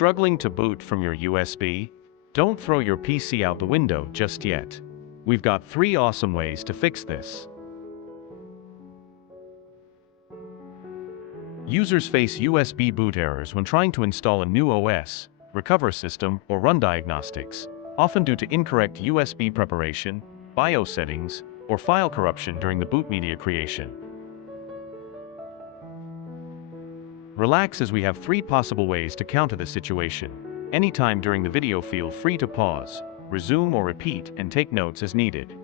Struggling to boot from your USB? Don't throw your PC out the window just yet. We've got 3 awesome ways to fix this. Users face USB boot errors when trying to install a new OS, recover a system, or run diagnostics, often due to incorrect USB preparation, BIOS settings, or file corruption during the boot media creation. Relax, as we have 3 possible ways to counter this situation. Anytime during the video, feel free to pause, resume or repeat, and take notes as needed.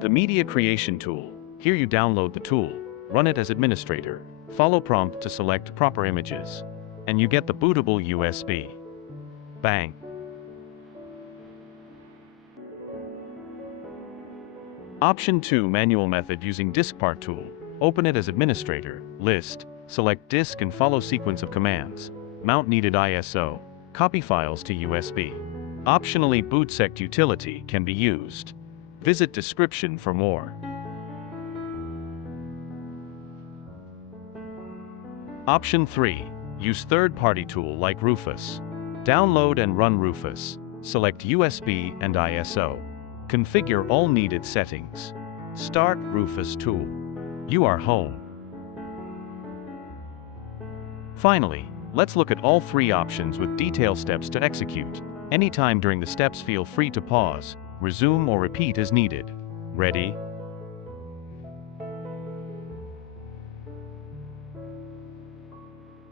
The Media Creation Tool. Here you download the tool, run it as administrator, follow prompt to select proper images, and you get the bootable USB. Bang! Option 2, manual method using diskpart tool. Open it as administrator, list, select disk and follow sequence of commands. Mount needed ISO, copy files to USB. Optionally, bootsect utility can be used. Visit description for more. Option 3, use third-party tool like Rufus. Download and run Rufus. Select USB and ISO. Configure all needed settings. Start Rufus tool. You are home. Finally, let's look at all 3 options with detailed steps to execute. Anytime during the steps, feel free to pause, resume or repeat as needed. Ready?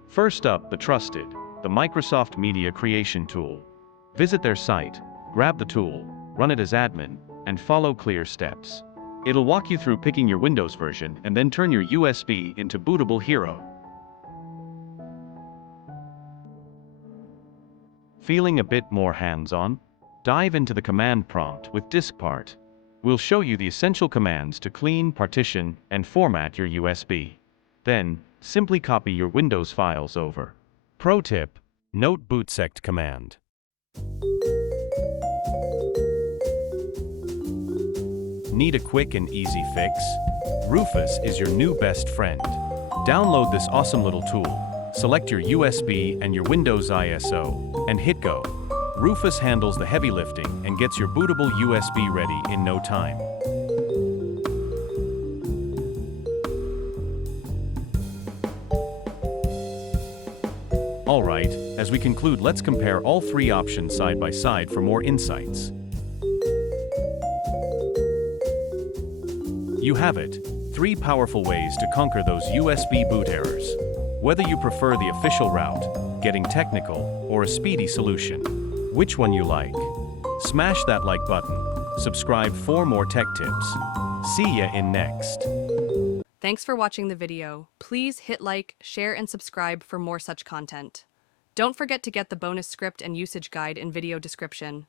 First up, the trusted, the Microsoft Media Creation Tool. Visit their site, grab the tool, run it as admin, and follow clear steps. It'll walk you through picking your Windows version and then turn your USB into bootable hero. Feeling a bit more hands-on? Dive into the command prompt with diskpart. We'll show you the essential commands to clean, partition, and format your USB. Then, simply copy your Windows files over. Pro tip: note bootsect command. Need a quick and easy fix? Rufus is your new best friend. Download this awesome little tool, select your USB and your Windows ISO, and hit go. Rufus handles the heavy lifting and gets your bootable USB ready in no time. Alright, as we conclude, let's compare all 3 options side by side for more insights. You have it, 3 powerful ways to conquer those USB boot errors. Whether you prefer the official route, getting technical, or a speedy solution, which one you like? Smash that like button. Subscribe for more tech tips. See ya in next. Thanks for watching the video. Please hit like, share, and subscribe for more such content. Don't forget to get the bonus script and usage guide in video description.